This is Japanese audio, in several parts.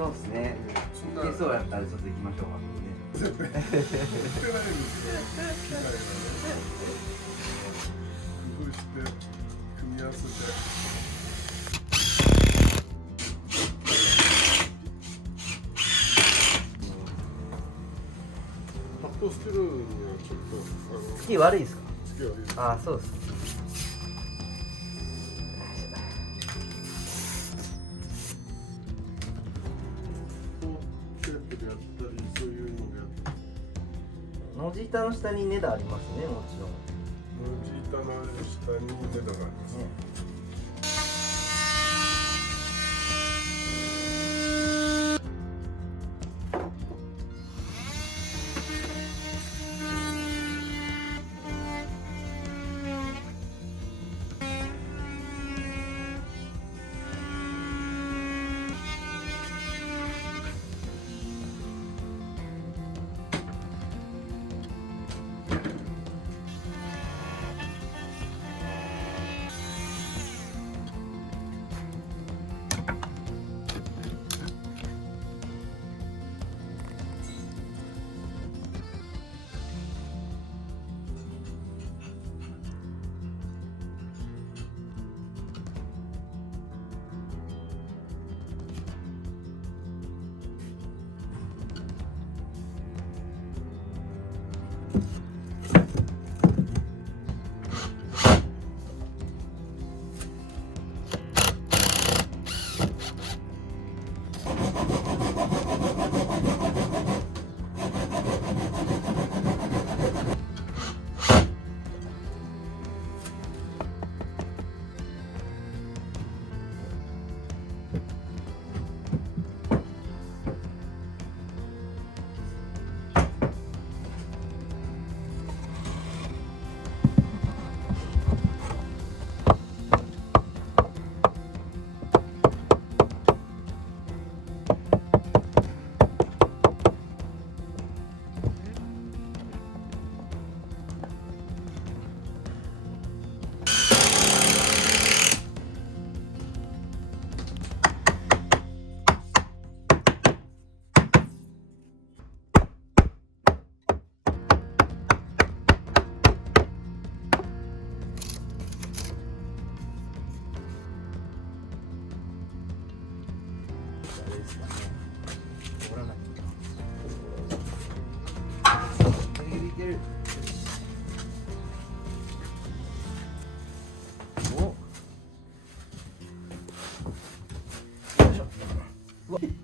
そうですね。いけそうやったらちょっと行きましょうか。絶対売ってないんですよ。機械がね。工夫して組み合わせて。発泡スチロールにはちょっと月悪いですか？月悪いです。ああ、そうです。テープでやったりそういうのでやったり。ノジ板の下にネダありますね、もちろん。ノジ板の下にネタがありますね。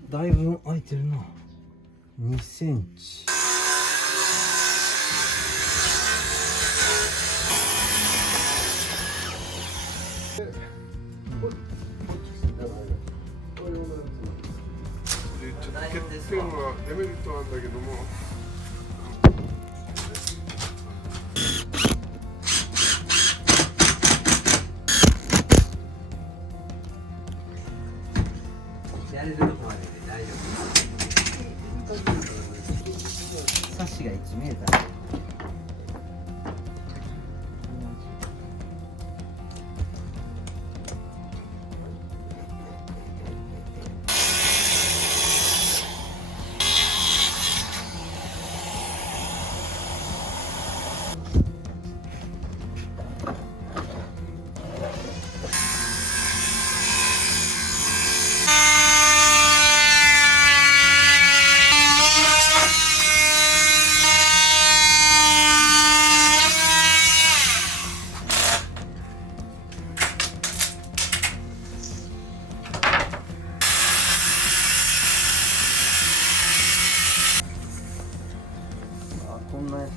だいぶ空いてるな。2センチ。ちょっと欠点はデメリットなんだけども。やれるとこまでで大丈夫。サッシが1メーター。こんなやつ。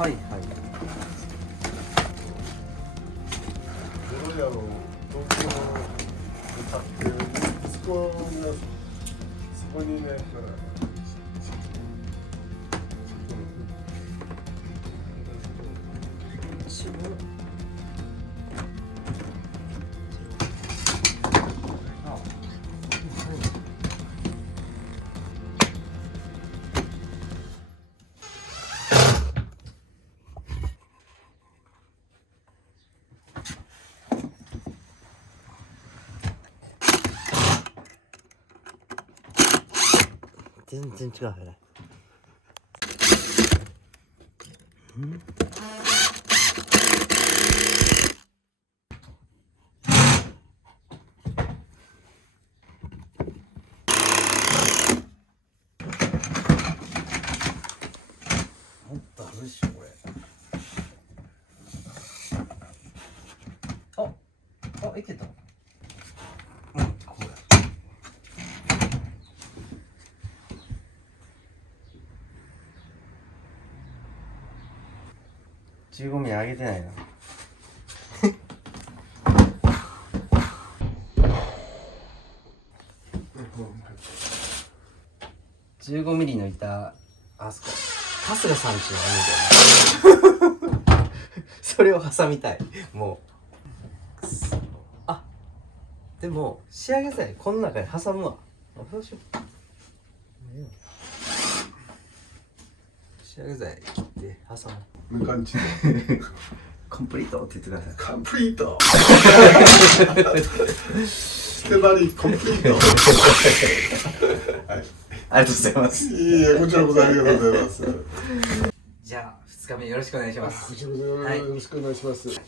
はいはい。ゼロヤの東京に買って息子がそこにね、全然違うよね。もっとあるでしょこれ。あ、いけた。うん、これ。15ミリ上げてないな。15ミリの板、あそこ春日さんちのあるんだよね。それを挟みたい。もうあ、でも仕上げ剤この中に挟むわ。どうしよう。仕上げ剤切って挟む。な感じでコンプリートって言ってください。カンプリート捨て張りコンプリートはい、ありがとうございます。いや、こちらこそありがとうございます。じゃあ2日目よろしくお願いします。こちらこそよろしくお願いします。今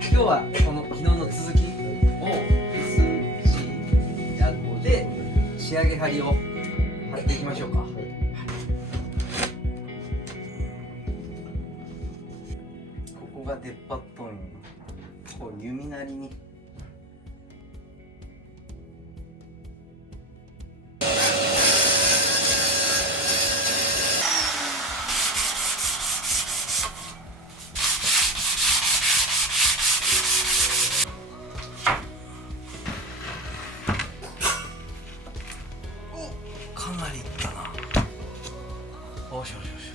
日はこの昨日の続きを S1 やって仕上げ張りを貼っていきましょうか。ここが出っ張っとんよ。こう弓なりに。かなりいったな。おしよしよしよ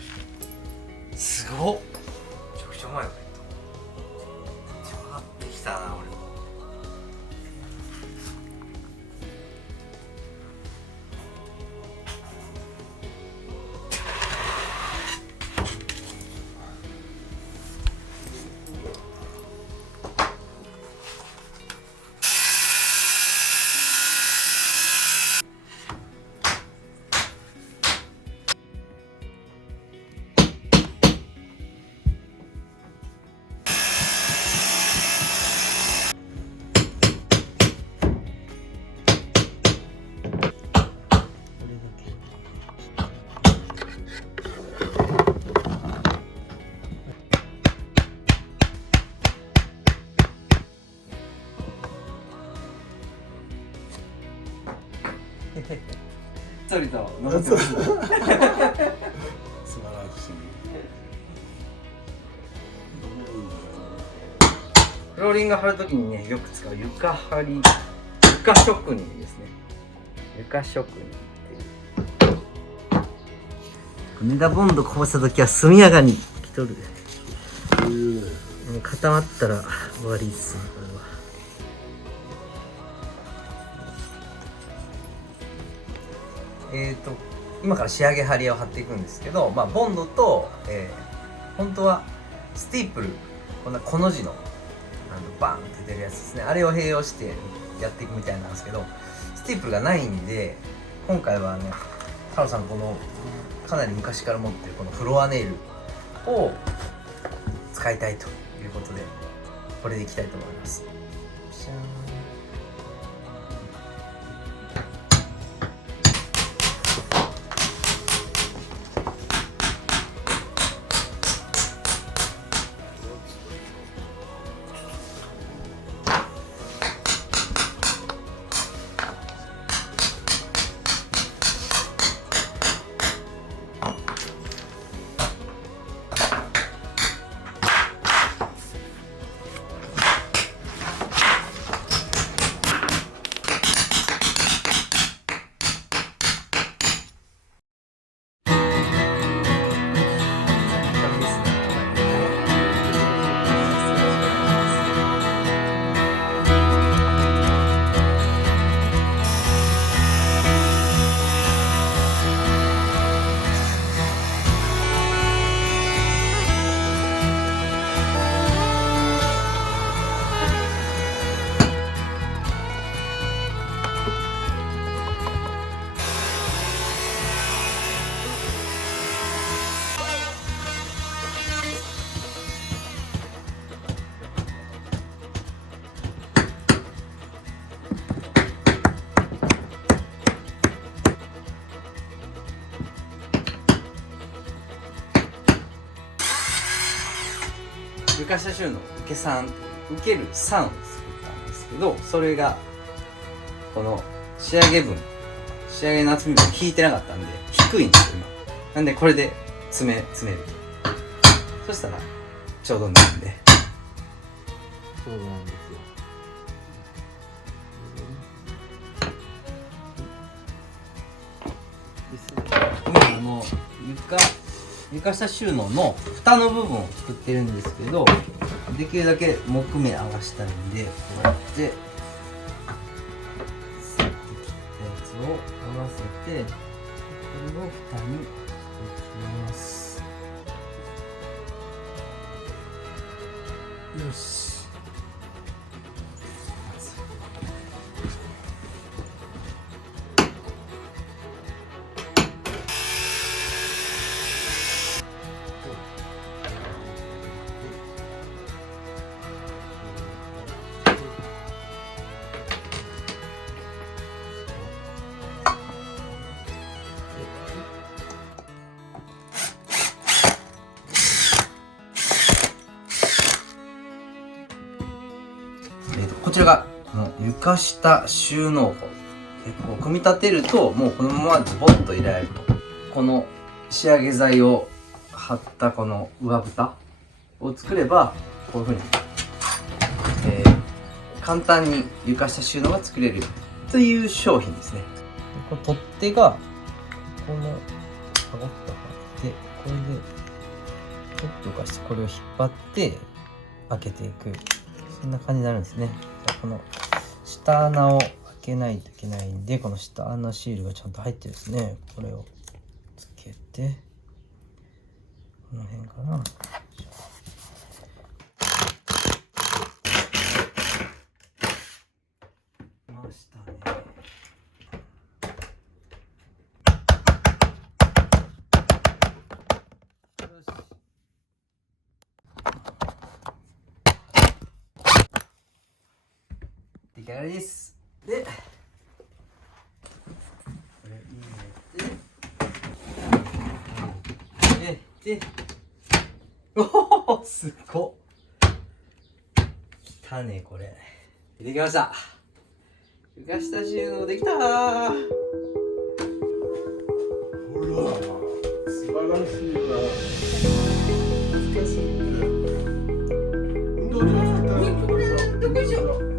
し。すごっ。めちゃくちゃうまいこといった。めっちゃ上がってきたな俺。そりと残ってます。素晴らしい。フローリング貼るときにね、よく使う床張り、床職人ですね。床職人っていう。ネタボンドこぼしたときは速やかに拭き取る。もう固まったら終わりですね、これは。今から仕上げ張りを貼っていくんですけど、まあ、ボンドと、本当はスティープル、こんなコの字のバーンって出るやつですね。あれを併用してやっていくみたいなんですけど、スティープルがないんで、今回はね、ハロさんこのかなり昔から持ってるこのフロアネイルを使いたいということで、これでいきたいと思います。じゃーん。床下収納受け3受ける3を作ったんですけど、それがこの仕上げの厚み分引いてなかったんで低いんですよ今。なんでこれで詰める。そしたらちょうどなるんで。そうなんですよ。今床下収納の蓋の部分を作ってるんですけど、できるだけ木目合わしたいんで、こうやってさっき切ったやつを合わせて、これを蓋にしていきます。よし。こちらがこの床下収納庫。結構組み立てるともうこのままズボッと入れられると。この仕上げ剤を貼ったこの上蓋を作ればこういう風に、簡単に床下収納が作れるという商品ですね。この取っ手がこのパコッと貼って、これでちょっと浮かしてこれを引っ張って開けていく。そんな感じになるんですね。じゃあこの下穴を開けないといけないんで、この下穴シールがちゃんと入ってるんですね。これをつけて、この辺かな。ましたね。よし。出来上がりです。で、これ入れて、おお、すごっ。きたね、これ。できました。床下収納できたー。ほら、素晴らしいわ。難しいね。運動場作ったら。これどこでしょう。